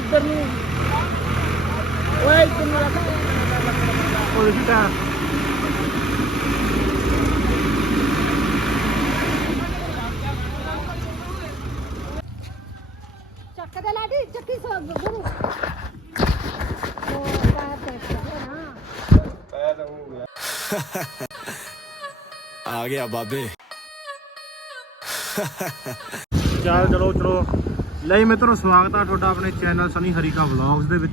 ਇੱਧਰ ਨੂੰ। ਓਏ ਇੱਧਰ ਨੂੰ ਰੱਖ ਦੇਖੀ ਟਾਇਰ ਚੱਕ ਦੇ ਲਾਡੀ ਚੱਕੀ ਸੋ ਗੁਰੂ। ਉਹ ਪੈਰ ਤੇ ਨਾ। ਆ ਗਿਆ ਬਾਬੇ। ਚੱਲ ਚਲੋ ਚਲੋ। ਲਈ ਮਿੱਤਰੋ ਸਵਾਗਤ ਆ ਤੁਹਾਡਾ ਆਪਣੇ ਚੈਨਲ ਸਨੀ ਹਰੀਕਾ ਵਲੌਗਸ ਦੇ ਵਿੱਚ।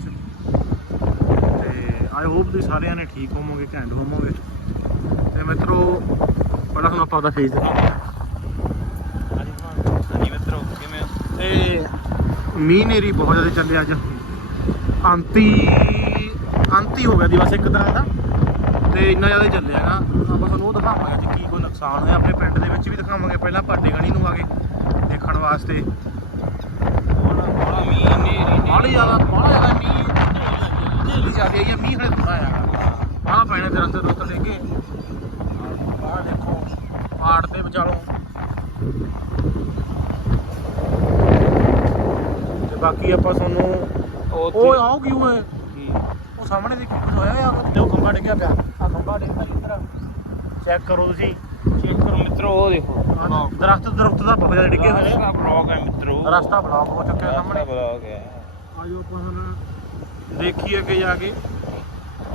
ਤੇ ਆਈ ਹੋਪ ਤੁਸੀਂ ਸਾਰਿਆਂ ਨੇ ਠੀਕ ਹੋਵੋਗੇ ਘੈਂਟ ਹੋਵੋਗੇ। ਤੇ ਮਿੱਤਰੋ ਪਹਿਲਾਂ ਤੁਹਾਨੂੰ ਆਪਾਂ ਉਹਦਾ ਫੇਸ ਹਾਂਜੀ ਮਿੱਤਰੋ ਕਿਵੇਂ ਹੋ? ਤੇ ਮੀਂਹ ਨੇਰੀ ਬਹੁਤ ਜ਼ਿਆਦਾ ਚੱਲਿਆ ਅੱਜ। ਅੰਤੀ ਅੰਤੀ ਹੋ ਗਿਆ ਦੀ ਬਸ ਇੱਕ ਤਰ੍ਹਾਂ ਦਾ। ਤੇ ਇੰਨਾ ਜ਼ਿਆਦਾ ਚੱਲਿਆ ਹੈਗਾ। ਆਪਾਂ ਤੁਹਾਨੂੰ ਉਹ ਦਿਖਾਵਾਂਗੇ ਅੱਜ ਕੀ ਕੋਈ ਨੁਕਸਾਨ ਹੋਇਆ। ਆਪਣੇ ਪਿੰਡ ਦੇ ਵਿੱਚ ਵੀ ਦਿਖਾਵਾਂਗੇ। ਪਹਿਲਾਂ ਭਾਡੇ ਗਣੀ ਨੂੰ ਆ ਕੇ ਦੇਖਣ ਵਾਸਤੇ। ਬਾਹਲੀ ਜ਼ਿਆਦਾ ਬਾਹਲਾ ਜ਼ਿਆਦਾ ਮੀਂਹ ਢੇਲੀ ਜਾਂਦੀ ਹੈ ਮੀਂਹ ਹਲੇ ਥੋੜਾ ਹੈਗਾ ਬਾਹਲਾ ਪੈਣੇ ਤੇ ਰਸਤੇ ਰੁਕ ਲੈ ਕੇ। ਆਹ ਦੇਖੋ ਆੜ ਦੇ ਵਿਚਾਲੋਂ। ਤੇ ਬਾਕੀ ਆਪਾਂ ਤੁਹਾਨੂੰ ਉਹ ਆਓ ਕੀ ਹੋਏ ਉਹ। ਸਾਹਮਣੇ ਦੇਖੀ ਕੁਝ ਹੋਇਆ ਯਾਰ? ਉਹ ਖੰਭਾ ਡਿੱਗਿਆ ਪਿਆ। ਆ ਖੰਭਾ ਡਿੱਗਿਆ ਇੱਧਰ। ਚੈੱਕ ਕਰੋ ਤੁਸੀਂ। ਮਿੱਤਰੋ ਉਹ ਦੇਖੋ। ਦਰਖਤ ਦਰਖਤ ਦਾ ਬਹੁਤ ਜ਼ਿਆਦਾ ਡਿੱਗੇ ਹੋਏ ਰਸਤਾ ਬਲੌਗ ਹੈ ਮਿੱਤਰੋ। ਰਸਤਾ ਬਲੌਕ ਹੋ ਚੁੱਕਿਆ ਸਾਹਮਣੇ। ਬਲੌਗ ਹੈ। ਆਜੋ ਆਪਾਂ ਹੁਣ ਦੇਖੀਏ ਅੱਗੇ ਜਾ ਕੇ।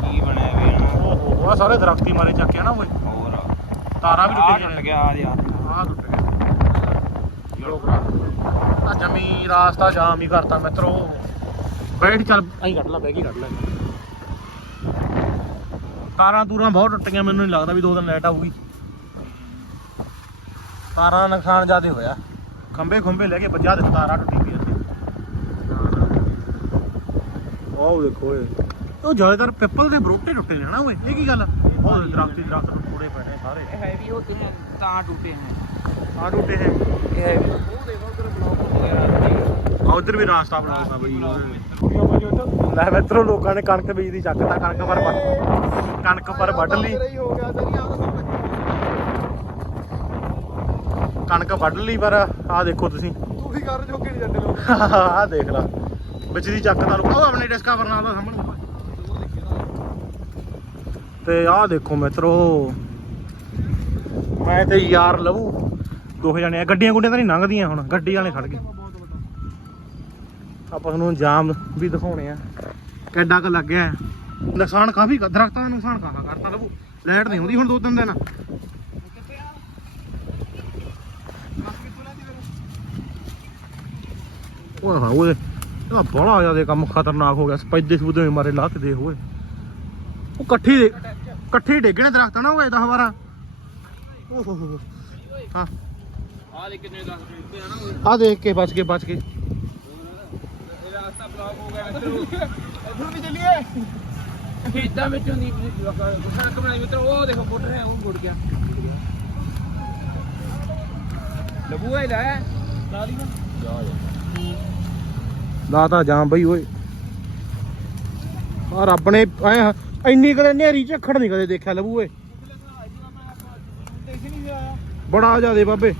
ਕੀ ਬਣਿਆ ਵੀ ਓਹੋ ਆ ਸਾਰੇ ਦਰਖਤ ਮਾਰੇ ਚੱਕਿਆ ਨਾ ਓਏ। ਹੋਰ ਤਾਰਾਂ ਵੀ ਟੁੱਟ ਗਿਆ ਆ ਯਾਰ। ਆ ਟੁੱਟ ਗਿਆ। ਆ ਜਮੀ ਰਾਸਤਾ ਜਾਮ ਹੀ ਕਰਤਾ ਮਿੱਤਰੋ। ਬੈਠ ਚੱਲ ਆਈ ਕੱਢ ਲੈ ਬੈਗ ਹੀ ਕੱਢ ਲੈ। ਤਾਰਾਂ ਤੂਰਾਂ ਬਹੁਤ ਟੁੱਟੀਆਂ ਮੈਨੂੰ ਨਹੀਂ ਲੱਗਦਾ ਵੀ ਦੋ ਦਿਨ ਲਾਈਟ ਆਊਗੀ। ਤਾਰਾਂ ਦਾ ਨੁਕਸਾਨ ਜ਼ਿਆਦਾ ਹੋਇਆ। ਖੰਬੇ ਖੰਬੇ ਲੈ ਕੇ ਬੱਜਾ ਦੇ ਤਾਰਾਂ ਟੁੱਟੀ ਪਈਆਂ ਸੀ ਆਹ ਦੇਖੋ ਇਹ। ਉਹ ਜ਼ਿਆਦਾਤਰ ਪਿੱਪਲ ਦੇ ਬਰੋਟੇ ਟੁੱਟੇ ਨੇ ਨਾ ਓਏ ਇਹ ਕੀ ਗੱਲ ਬਹੁਤ ਦਰਖਤ ਹੀ ਦਰਖਤ ਟੁੱਟੇ ਪਏ ਸਾਰੇ। ਇਹ ਹੈਵੀ ਹੋਤੇ ਹਨ ਤਾਂ ਟੁੱਟੇ ਹਨ ਤਾਂ ਟੁੱਟੇ ਹਨ ਇਹ ਹੈਵੀ ਉਹ ਦੇਖੋ ਉਧਰ ਬਲੌਕ ਵਗੈਰਾ ਉਧਰ ਵੀ ਰਾਸਤਾ ਬਣਾਉਂਦਾ ਬਈ ਲੈ ਮਿੱਤਰੋ ਲੋਕਾਂ ਨੇ ਕਣਕ ਬੀਜਦੀ ਚੱਕਤਾ ਕਣਕ ਪਰ ਕਣਕ ਪਰ ਵੱਢ ਲਈ। ਕਣਕ ਵੱਢ ਲਈ ਪਰ ਆ ਦੇਖੋ ਤੁਸੀਂ। ਤੂੰ ਹੀ ਕਰ ਜੋਗੇ ਨਹੀਂ ਜਾਂਦੇ ਲੋਕ। ਆ ਦੇਖ ਲਾ। ਵਿੱਚ ਦੀ ਚੱਕਤਾ ਲੋਕ ਉਹ ਆਪਣੇ ਡਿਸਕਵਰ ਨਾਲ ਦਾ ਸਾਹਮਣੇ। ਤੇ ਆਹ ਦੇਖੋ ਮਿੱਤਰੋ ਮੈਂ ਤੇ ਯਾਰ ਲਵੂ ਦੋ ਜਣੇ ਆ। ਗੱਡੀਆਂ ਗੁੱਡੀਆਂ ਤਾਂ ਨਹੀਂ ਲੰਘਦੀਆਂ ਹੁਣ। ਗੱਡੀ ਵਾਲੇ ਖੜ ਗਏ। ਆਪਾਂ ਤੁਹਾਨੂੰ ਜਾਮ ਵੀ ਦਿਖਾਉਣੇ ਆ। ਕਿੱਡਾ ਕੁ ਲੱਗਿਆ। ਨੁਕਸਾਨ ਕਾਫੀ ਦਰਖਤਾਂ ਦਾ ਨੁਕਸਾਨ ਕਾਫਾ ਕਰਤਾ ਲਵੂ। ਲਾਈਟ ਨਹੀਂ ਆਉਂਦੀ ਹੁਣ ਦੋ ਤਿੰਨ ਦਿਨ। ਓਏ ਹਾਂ ਓਏ ਇਹਦਾ ਬੜਾ ਜ਼ਿਆਦਾ ਕੰਮ ਖਤਰਨਾਕ ਹੋ ਗਿਆ ਸਪੈਦੇ ਸੂਦੇ ਮਾਰੇ ਲਾਹ ਤੇ ਦੇਖ ਓਏ। ਉਹ ਇਕੱਠੀ ਦੇ ਇਕੱਠੇ ਡੇਗਣੇ ਦਰਖਤ ਨਾ ਓਏ 10 12 ਓਹ। ਹੋ। ਹੋ ਹਾਂ ਆ ਦੇ ਕਿੰਨੇ ਦੱਸ ਰੁਪਏ ਆ ਨਾ ਆ ਦੇਖ ਕੇ ਬਚ ਕੇ ਬਚ ਕੇ। ਇਹ ਰਾਸਤਾ ਬਲੌਕ ਹੋ ਗਿਆ ਮਿੱਤਰੋ ਇੱਧਰ ਵੀ ਚੱਲੀਏ। ਇਦਾਂ ਵਿੱਚੋਂ ਦੀ ਸੜਕ ਬਣਾਈ ਮਿੱਤਰੋ ਉਹ ਦੇਖੋ ਮੋਟਰ ਹੈ ਉਹ ਮੁੜ ਗਿਆ। ਲਬੂ ਹੈ? ਲੈ ਲਾ ਦੀ ਲਾਤਾ ਜਾਮ ਬਈ ਓਏ। ਆ ਰੱਬ ਨੇ ਐ ਇੰਨੀ ਕਦੇ ਨੇਰੀ ਝੱਖੜ ਨਹੀਂ ਕਦੇ ਦੇਖਿਆ ਲਬੂ ਓਏ। ਬੜਾ ਜ਼ਿਆਦੇ ਬਾਬੇ।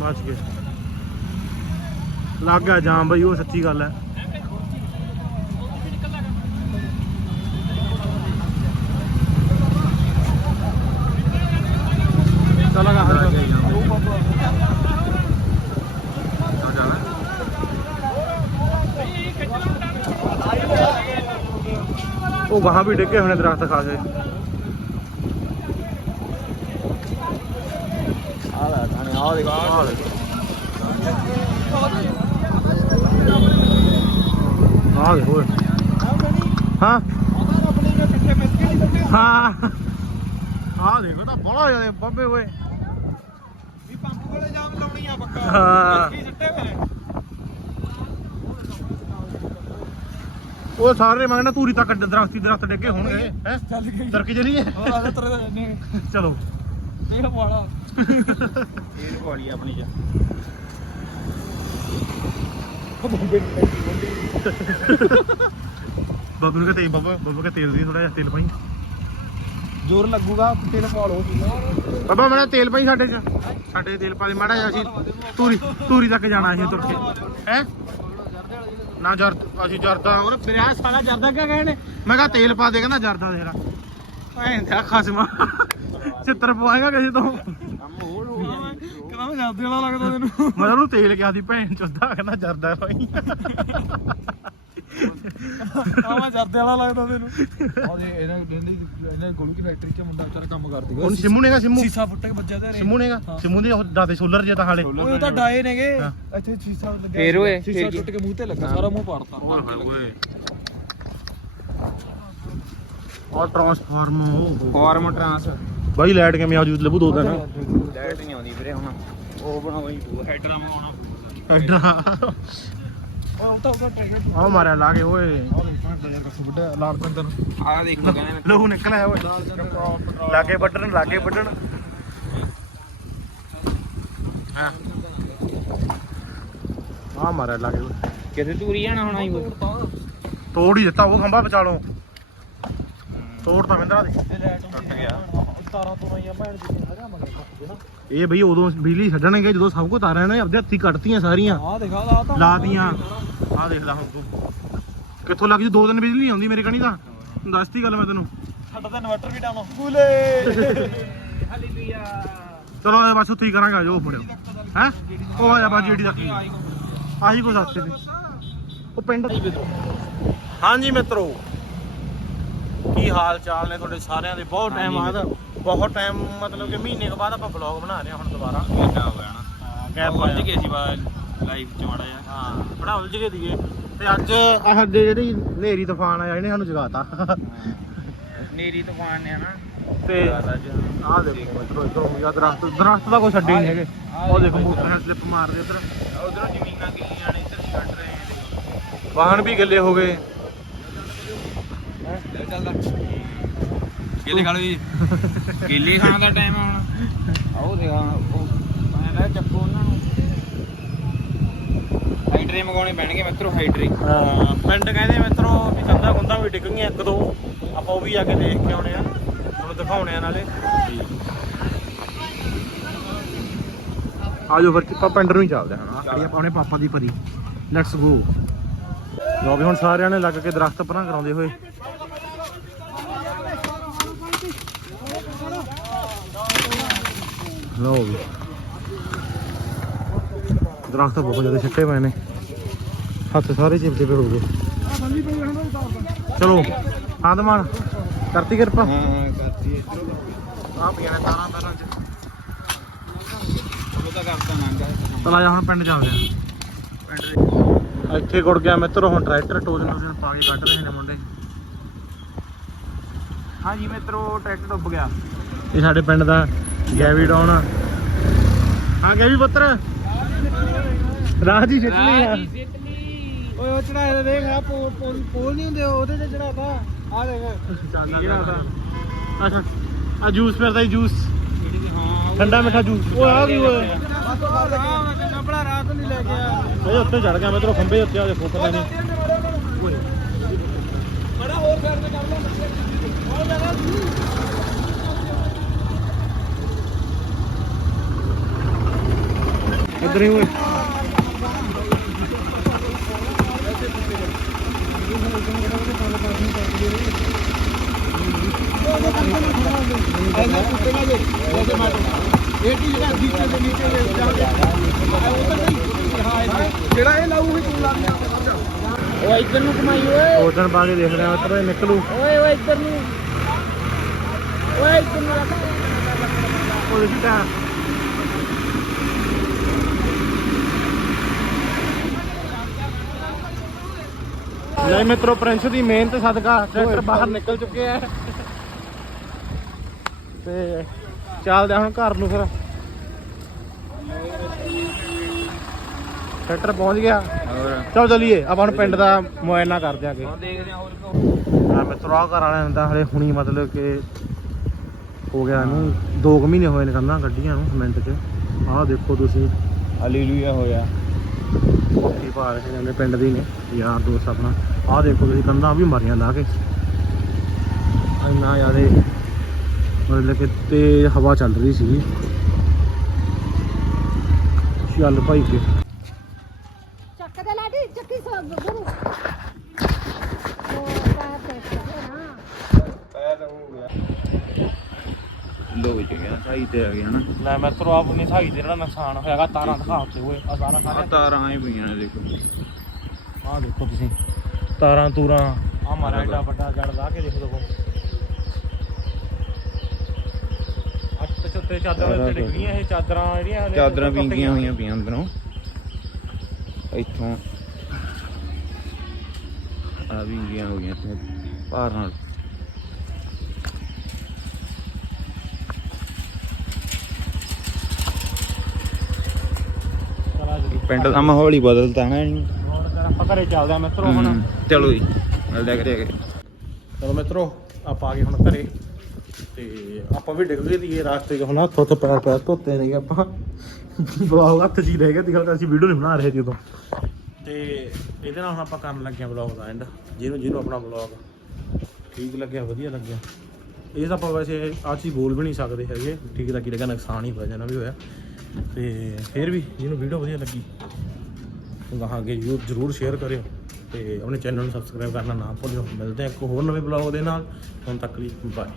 ਬਚ ਗਏ ਲੱਗ ਗਿਆ ਜਾਮ ਬਈ ਉਹ ਸੱਚੀ ਗੱਲ ਹੈ ਚਲਾਗਾ ਹਰ ਗਾਹਾਂ ਵੀ ਡਿੱਗੇ ਹੋਣੇ ਦਰਖਤ ਖਾਸੇ ਆ ਲੈ ਥਾਣੇ ਆ ਦੇਖ ਆ ਲੈ ਆ ਦੇ ਹੋਏ ਹਾਂ ਆਪਣੇ ਨੇ ਪਿੱਛੇ ਮਿੱਥ ਕੇ ਨਹੀਂ ਕੱਟੇ ਹਾਂ ਆ ਦੇਖੋ ਤਾਂ ਬੜਾ ਜ਼ਿਆਦਾ ਬੰਬੇ ਓਏ ਵੀ ਪੰਪ ਕੋਲੇ ਜਾਮ ਲਾਉਣੀ ਆ ਪੱਕਾ ਹਾਂ। ਕੀ ਸੱਟੇ ਹੋਏ ਉਹ ਸਾਰੇ ਮੰਗਣਾ ਧੂਰੀ ਤੱਕ ਦਰਖਤੀ ਦਰਖਤ ਡਿੱਗੇ ਹੋਣਗੇ। ਹੈ? ਚੱਲ ਗਈ। ਤਰਕ ਚਲੀਏ ਹੋਰ ਆ ਤਰੇ ਨੇ ਚਲੋ। ਦੇਖ ਵਾਲਾ। ਇਹ ਕੋਲੀ ਆਪਣੀ ਚ। ਬਾਬੂ ਨੂੰ ਕਹਤੇ ਬਾਬਾ ਬਾਬਾ ਕਹ ਤੇਲ ਦੀ ਥੋੜਾ ਜਿਹਾ ਤੇਲ ਪਾਈ। ਜ਼ੋਰ ਲੱਗੂਗਾ ਤੇਲ ਪਾ ਲਓ। ਬਾਬਾ ਮੇਰਾ ਤੇਲ ਪਾਈ ਸਾਡੇ ਚ। ਸਾਡੇ ਤੇਲ ਪਾ ਦੇ ਮਾੜਾ ਜਿਹਾ ਅਸੀਂ ਧੂਰੀ ਧੂਰੀ ਤੱਕ ਜਾਣਾ ਅਸੀਂ ਤੁਰ ਕੇ। ਹੈ? ਨਾ ਜਰ ਅਸੀਂ ਜਰਦਾ ਉਹ ਮੇਰੇ ਆ ਸਾਲਾ ਜਰਦਾ ਕਿਆ ਕਹੇ ਮੈਂ ਕਿਹਾ ਤੇਲ ਪਾ ਦੇ, ਕਹਿੰਦਾ ਜਰਦਾ ਤੇਰਾ। ਲਾ ਭੈਣ ਦਾ ਖਸਮਾ ਚਿੱਤਰ ਪਵਾਏਗਾ ਕਿਸੇ ਤੋਂ। ਕਹਿੰਦਾ ਮੈਂ ਜਾਂਦੇ ਵਾਲਾ ਲੱਗਦਾ ਤੈਨੂੰ। ਮੈਂ ਉਹਨੂੰ ਤੇਲ ਕਿਹਾ ਦੀ ਭੈਣ ਚੋਦਾ, ਕਹਿੰਦਾ ਜਰਦਾ ਭਾਈ ਆ ਮੈਂ ਜਾਂਦੇ ਵਾਲਾ ਲੱਗਦਾ ਤੈਨੂੰ ਉਹਦੇ ਇਹਨਾਂ ਇਹਨਾਂ ਗੋਲੂ ਦੀ ਫੈਕਟਰੀ 'ਚ ਮੁੰਡਾ ਵਿਚਾਰਾ ਕੰਮ ਕਰਦੀ ਹੁਣ ਸਿੰਮੂ ਨੇਗਾ ਸਿੰਮੂ? ਸੀਸਾ ਫੁੱਟ ਕੇ ਵੱਜਿਆ ਤੇ ਸਿੰਮੂ ਨੇਗਾ। ਸਿੰਮੂ ਦੇ ਉਹ ਦਾਦੇ ਸੋਲਰ ਜੇ ਤਾਂ ਹਾਲੇ। ਉਹ ਤਾਂ ਡਾਏ ਨੇਗੇ। ਇੱਥੇ ਸੀਸਾ ਲੱਗਿਆ ਫੇਰ ਓਏ, ਸੀਸਾ? ਟੁੱਟ ਕੇ ਮੂੰਹ ਤੇ ਲੱਗਾ ਸਾਰਾ ਮੂੰਹ ਪਾੜਤਾ। ਓਏ। ਔਰ transform form trans by light ਕਿਵੇਂ ਆ ਜੂ? ਲੱਭੂ ਦੋ ਦਿਨ। ਲੈਟ ਨਹੀਂ ਆਉਂਦੀ ਵੀਰੇ ਹੁਣ। ਉਹ ਬਣਾਉਣੀ ਹੈਡਰਾਂ ਬਣਾਉਣਾ ਐਡਾ ਉਹ ਤਾਂ ਉਹਦਾ ਟਰੈਕਟਰ ਆ ਮਾਰਿਆ ਲਾ ਕੇ ਓਏ। ਲਾਲ ਪਿੰਦਰ ਆ ਦੇਖ ਲਹੂ ਨਿਕਲਿਆ ਓਏ। ਲਾਗੇ ਵੱਢਣ ਲਾਗੇ ਵੱਢਣ। ਹਾਂ। ਆ ਮਾਰਿਆ ਲਾਗੇ ਓਏ ਕਿਤੇ ਤੂਰੀ ਜਾਣਾ ਹੁਣ ਆਈ ਓਏ ਤੋੜ ਹੀ ਦਿੱਤਾ ਉਹ ਖੰਭਾ ਵਿਚਾਲੋਂ ਤੋੜ ਤਾਂ ਬਿੰਦਰਾ ਦੇ। ਟੁੱਟ ਗਿਆ। ਤਾਰਾਂ ਤੋਂ ਆਈਆਂ ਭੈਣ ਦੀ ਹੈਗਾ ਮਗਰ ਕੱਖ ਨਾ। ਇਹ ਬਈ ਉਦੋਂ ਬਿਜਲੀ ਛੱਡਣਗੇ ਜਦੋਂ ਸਭ ਕੁਝ ਤਾਰਿਆਂ ਨੇ ਆਪਦੇ ਹੱਥੀ ਕੱਟਤੀਆਂ ਸਾਰੀਆਂ। ਆ ਦਿਖਾ ਲਾ ਤਾਂ ਲਾਤੀਆਂ ਆ ਦੇਖ ਲੈ ਹੁਣ ਤੂੰ। ਕਿੱਥੋਂ ਲੱਗ ਜੀ? ਦੋ ਦਿਨ ਬਿਜਲੀ ਨਹੀਂ ਆਉਂਦੀ ਮੇਰੇ ਕਣੀ ਤਾਂ। ਦੱਸਤੀ ਗੱਲ ਮੈਂ ਤੈਨੂੰ। ਸਾਡਾ ਤਾਂ ਇਨਵਰਟਰ ਵੀ ਡਾਊਨ ਫੂਲੇ। ਹਾਲੇਲੂਇਆ। ਚਲੋ ਇਹ ਬਸ ਉੱਥੇ ਹੀ ਕਰਾਂਗੇ ਆਜੋ ਫੜਿਓ ਹੈ? ਉਹ ਆ ਜਾ ਬਾ ਜੀਡੀ ਦਾ ਕੀ ਆਹੀ ਕੋ ਸਾਥੇ ਨੇ ਉਹ ਪਿੰਡ ਹਾਂਜੀ ਮਿੱਤਰੋ। ਕੀ ਹਾਲ ਚਾਲ ਨੇ ਤੁਹਾਡੇ ਸਾਰਿਆਂ ਦੇ? ਬਹੁਤ ਟਾਈਮ ਬਾਅਦ ਬਹੁਤ ਟਾਈਮ ਮਤਲਬ ਕਿ ਮਹੀਨੇ ਕੁ ਬਾਅਦ ਆਪਾਂ ਵਲੌਗ ਬਣਾ ਰਹੇ ਹਾਂ ਹੁਣ ਦੁਬਾਰਾ। ਕਿੰਨਾ ਹੋ ਗਿਆ ਨਾ। ਗੈਪ ਪਹੁੰਚ ਗਏ ਸੀ ਬਾ ਲਾਈਵ ਚ ਮਾੜਾ ਜਿਹਾ। ਹਾਂ ਬੜਾ ਉਲਝ ਗਏ ਦੀਏ ਤੇ ਅੱਜ ਆਹ ਜਿਹੜੀ ਹਨੇਰੀ ਤੂਫਾਨ ਆਇਆ ਇਹਨੇ ਸਾਨੂੰ ਜਗਾਤਾ। ਨੀਰੀ ਤੂਫਾਨ ਨੇ ਹਨਾ। ਤੇ ਆਹ ਦੇਖੋ ਇਧਰੋਂ ਵੀ ਆਹ ਦਰਖਤ। ਦਰਖਤ ਦਾ ਕੋਈ ਛੱਡੇ ਨਹੀਂ ਹੈਗੇ। ਉਹ ਦੇਖੋ ਮੋਟਰ ਸਲਿੱਪ ਮਾਰਦੇ ਉਧਰ ਉਧਰੋਂ ਜ਼ਮੀਨਾਂ ਗਿੱਲੀਆਂ ਨੇ ਇੱਧਰ ਛੱਡ ਰਹੇ ਨੇ। ਵਾਹਨ ਵੀ ਗੱਲੇ ਹੋ ਗਏ। ਚੱਲਦਾ। ਗੱਲ ਵੀ ਕੇਲੇ ਖਾਣ ਦਾ ਟਾਈਮ ਆ ਹੁਣ। ਆਓ ਦੇਖਾ ਉਹ ਮੈਂ ਲੈ ਚੱਕੋ ਉਹਨਾਂ ਨੂੰ। ਹਾਈਡਰੇ ਮਗਾਉਣੇ ਪੈਣਗੇ ਮਿੱਤਰੋ ਹਾਈਡਰੇ ਹਾਂ ਪਿੰਡ ਕਹਿੰਦੇ ਮਿੱਤਰੋ ਵੀ ਕੰਦਾ ਕੁੰਦਾ ਵੀ ਡਿੱਗ ਗਈਆਂ ਇੱਕ ਦੋ। ਆਪਾਂ ਉਹ ਵੀ ਜਾ ਕੇ ਦੇਖ ਕੇ ਆਉਣੇ ਆ। ਤੁਹਾਨੂੰ ਦਿਖਾਉਣੇ ਆ ਨਾਲੇ। ਆਜੋ ਫਿਰ ਆਪਾਂ ਪਿੰਡ ਨੂੰ ਹੀ ਚੱਲਦੇ ਹਾਂ। ਆਖੜੀ ਆਪਾਂ ਆਪਣੇ ਪਾਪਾ ਦੀ ਪਰੀ। ਲੈਟਸ ਗੋ ਲੋ ਵੀ ਹੁਣ ਸਾਰਿਆਂ ਨੇ ਲੱਗ ਕੇ ਦਰਖਤ ਪਰਾਂ ਕਰਾਉਂਦੇ ਹੋਏ। ਲੋ ਵੀ। ਦਰਖਤ ਬਹੁਤ ਜ਼ਿਆਦਾ ਛਿੱਟੇ ਪਏ ਨੇ। ਹੱਥ ਸਾਰੇ ਚਿਪਚਿਪੇ ਹੋ ਗਏ। ਚਲੋ ਆਦਮਾਨ ਕਰਤੀ ਕਿਰਪਾ। ਹਾਂ ਹਾਂ ਕਰਤੀ ਆ ਪਈਆਂ ਨੇ ਤਾਰਾਂ ਤਾਰਾਂ ਚ। ਉਹ ਤਾਂ ਕਰਤਾ ਨੰਗਾ ਚਲ ਜਾ ਹੁਣ ਪਿੰਡ ਚੱਲਦੇ ਆ ਇੱਥੇ ਗੁੜ ਗਿਆ ਮਿੱਤਰੋ ਹੁਣ ਟਰੈਕਟਰ ਟੋਜਨ ਟੋਜਨ ਪਾ ਕੇ ਕੱਢ ਰਹੇ ਨੇ ਮੁੰਡੇ। ਹਾਂਜੀ ਮਿੱਤਰੋ ਟਰੈਕਟਰ ਡੁੱਬ ਗਿਆ। ਇਹ ਸਾਡੇ ਪਿੰਡ ਦਾ ਗੈਵੀ ਡਾਉਨ। ਆ ਹਾਂ ਗੈਵੀ ਪੁੱਤਰ। ਰਾਜ ਹੀ ਛਿੱਟ ਲਈ। ਆ ਓਏ ਉਹ ਚੜਾਏ ਤੇ ਦੇਖ ਆ ਪੋਲ ਪੋਲ ਪੋਲ ਨਹੀਂ ਹੁੰਦੇ ਉਹਦੇ ਤੇ ਚੜਾਤਾ। ਆ ਦੇਖ। ਅੱਛਾ ਆ ਜੂਸ ਫਿਰਦਾ ਹੀ ਜੂਸ। ਠੰਡਾ ਮਿੱਠਾ ਜੂਸ। ਓਏ ਆ ਵੀ ਓਏ ਆਪਣਾ ਰਾਤ ਨਹੀਂ ਲੈ ਕੇ ਆ ਇਹ ਉੱਤੇ ਚੜ ਗਿਆ ਮਿੱਤਰੋ ਖੰਬੇ ਉੱਤੇ ਆ ਦੇਖੋ ਪਤਾ ਨਹੀਂ नहीं हां ਜਿਹੜਾ ਇਹ ਲਾਊ ਵੀ ਤੂੰ ਲਾ ਓਏ ਇੱਧਰ ਨੂੰ ਕਮਾਈ ਓਏ ਉਦੋਂ ਪਾ ਕੇ ਦੇਖਦੇ ਆ ਮਿੱਤਰੋ ਇਹ ਨਿਕਲੂ ਓਏ ਓਏ ਇੱਧਰ ਨੂੰ ਓਏ ਇੱਧਰ ਨੂੰ ਰੱਖ ਉਹ ਦੇਖੀ ਤਾਂ ਨਹੀਂ ਮਿੱਤਰੋ ਪ੍ਰਿੰਸ ਦੀ ਮਿਹਨਤ ਸਦਕਾ ਟਰੈਕਟਰ ਬਾਹਰ ਨਿਕਲ ਚੁੱਕੇ ਆ। ਤੇ ਚੱਲਦੇ ਹੁਣ ਘਰ ਨੂੰ ਫਿਰ। ਟਰੈਕਟਰ ਪਹੁੰਚ ਗਿਆ। ਚਲ ਚਲੀਏ ਆਪਾਂ ਹੁਣ ਪਿੰਡ ਦਾ ਮੁਆਇਨਾ ਕਰਦੇ ਆਗੇ। ਹੁਣ ਦੇਖਦੇ ਆ ਹੋਰ ਕੋ ਆ ਮਿੱਤਰੋ ਆ ਘਰ ਵਾਲਿਆਂ ਦਾ ਹਲੇ ਹੁਣੀ ਮਤਲਬ ਕਿ ਹੋ ਗਿਆ ਇਹਨੂੰ 2 ਮਹੀਨੇ ਹੋਏ ਨੇ ਕੰਨਾਂ ਗੱਡੀਆਂ ਨੂੰ ਮਿੰਟ 'ਚ। ਆਹ ਦੇਖੋ ਤੁਸੀਂ। ਹਾਲੇਲੂਇਆ ਹੋਇਆ। ਪੱਕੀ ਰਹੇ ਜਾਂਦੇ ਪਿੰਡ ਦੀ ਨੇ। ਯਾਰ ਦੋਸਤ ਆਪਣਾ। ਆਹ ਦੇਖੋ ਤੁਸੀਂ ਕੰਧਾਂ ਵੀ ਮਾਰੀਆਂ ਲਾ ਕੇ। ਇੰਨਾ ਜ਼ਿਆਦੇ ਮਤਲਬ ਕਿ ਤੇ ਹਵਾ ਚੱਲ ਰਹੀ ਸੀ ਚੱਲ ਭਾਈ ਕੇ ਚੱਕ ਦੇ ਲਾਡੀ ਚੱਕੀ ਸੋ ਗੁਰੂ ਉਹ ਪੈਰ ਤੇ ਨਾ। ਲੋ ਚ ਗਿਆ ਸਾਈ ਤੇ ਆ ਗਿਆ ਨਾ। ਲੈ ਮੈਂ ਤਰੋ ਆਪ ਨਹੀਂ ਸਾਈ ਤੇ ਜਿਹੜਾ ਨੁਕਸਾਨ ਹੋਇਆਗਾ ਤਾਰਾਂ ਦਿਖਾ ਉੱਤੇ ਹੋਏ ਆ ਸਾਰਾ ਆ ਸਾਰਾ। ਤਾਰਾਂ ਆਏ ਪਈਆਂ ਨੇ ਦੇਖੋ। ਆਹ ਦੇਖੋ ਤੁਸੀਂ। ਤਾਰਾਂ ਤੂਰਾਂ। ਆ ਮਾਰਾ ਏਡਾ ਵੱਡਾ ਜੜ ਲਾ ਕੇ ਦੇਖੋ ਦੇਖੋ। ਅੱਤ ਚੁੱਤੇ ਚਾਦਰਾਂ ਉੱਤੇ ਡਿੱਗ ਗਈਆਂ ਇਹ ਚਾਦਰਾਂ ਜਿਹੜੀਆਂ ਚਾਦਰਾਂ ਵਿੰਗੀਆਂ ਹੋਈਆਂ ਪਈਆਂ ਅੰਦਰੋਂ। ਇੱਥੋਂ ਆ ਵਿੰਗੀਆਂ ਹੋ ਗਈਆਂ ਤੇ ਭਾਰ ਨਾਲ। ਪਿੰਡ ਦਾ ਮਾਹੌਲ ਹੀ ਬਦਲਦਾ ਹੈ ਨਹੀਂ ਆਪਾਂ ਘਰੇ ਚੱਲਦੇ ਆ ਮਿੱਤਰੋ ਹੁਣ। ਚਲੋ ਜੀ ਮਿਲਦੇ ਕਰਿਆ ਕਰੇ ਚਲੋ ਮਿੱਤਰੋ ਆਪਾਂ ਆ ਗਏ ਹੁਣ ਘਰੇ। ਤੇ ਆਪਾਂ ਵੀ ਡਿੱਗ ਗਏ ਸੀਗੇ ਰਾਸਤੇ 'ਚ ਹੁਣ ਹੱਥ ਉੱਥੇ ਪੈਰ ਪੈਰ ਧੋਤੇ ਨੇਗੇ ਆਪਾਂ। ਬਲੌਗ ਹੱਥ 'ਚ ਹੀ ਰਹਿ ਗਿਆ ਗੱਲ ਅਸੀਂ ਵੀਡੀਓ ਨਹੀਂ ਬਣਾ ਰਹੇ ਸੀ ਉਦੋਂ। ਤੇ ਇਹਦੇ ਨਾਲ ਹੁਣ ਆਪਾਂ ਕਰਨ ਲੱਗੇ ਆ ਬਲੌਗ ਦਾ ਐਂਡ ਜਿਹਨੂੰ ਜਿਹਨੂੰ ਆਪਣਾ ਬਲੌਗ ਠੀਕ ਲੱਗਿਆ ਵਧੀਆ ਲੱਗਿਆ। ਇਹ ਤਾਂ ਆਪਾਂ ਵੈਸੇ ਆਹ ਚੀਜ਼ ਬੋਲ ਵੀ ਨਹੀਂ ਸਕਦੇ ਹੈਗੇ। ਠੀਕ ਦਾ ਕੀ ਲੱਗਾ ਨੁਕਸਾਨ ਹੀ ਹੋਇਆ ਜਾਣਾ ਵੀ ਹੋਇਆ। ਤੇ ਫਿਰ ਵੀ ਜਿਹਨੂੰ ਵੀਡੀਓ ਵਧੀਆ ਲੱਗੀ। ਗਾਹਾਂ ਅੱਗੇ ਜ਼ਰੂਰ ਸ਼ੇਅਰ ਕਰਿਓ ਤੇ ਆਪਣੇ ਚੈਨਲ ਨੂੰ ਸਬਸਕ੍ਰਾਈਬ ਕਰਨਾ ਨਾ ਭੁੱਲਿਓ। ਮਿਲਦੇ ਹਾਂ ਇੱਕ ਹੋਰ ਨਵੇਂ ਬਲੌਗ ਦੇ ਨਾਲ। ਹੁਣ ਤੱਕ ਲਈ ਬਾਏ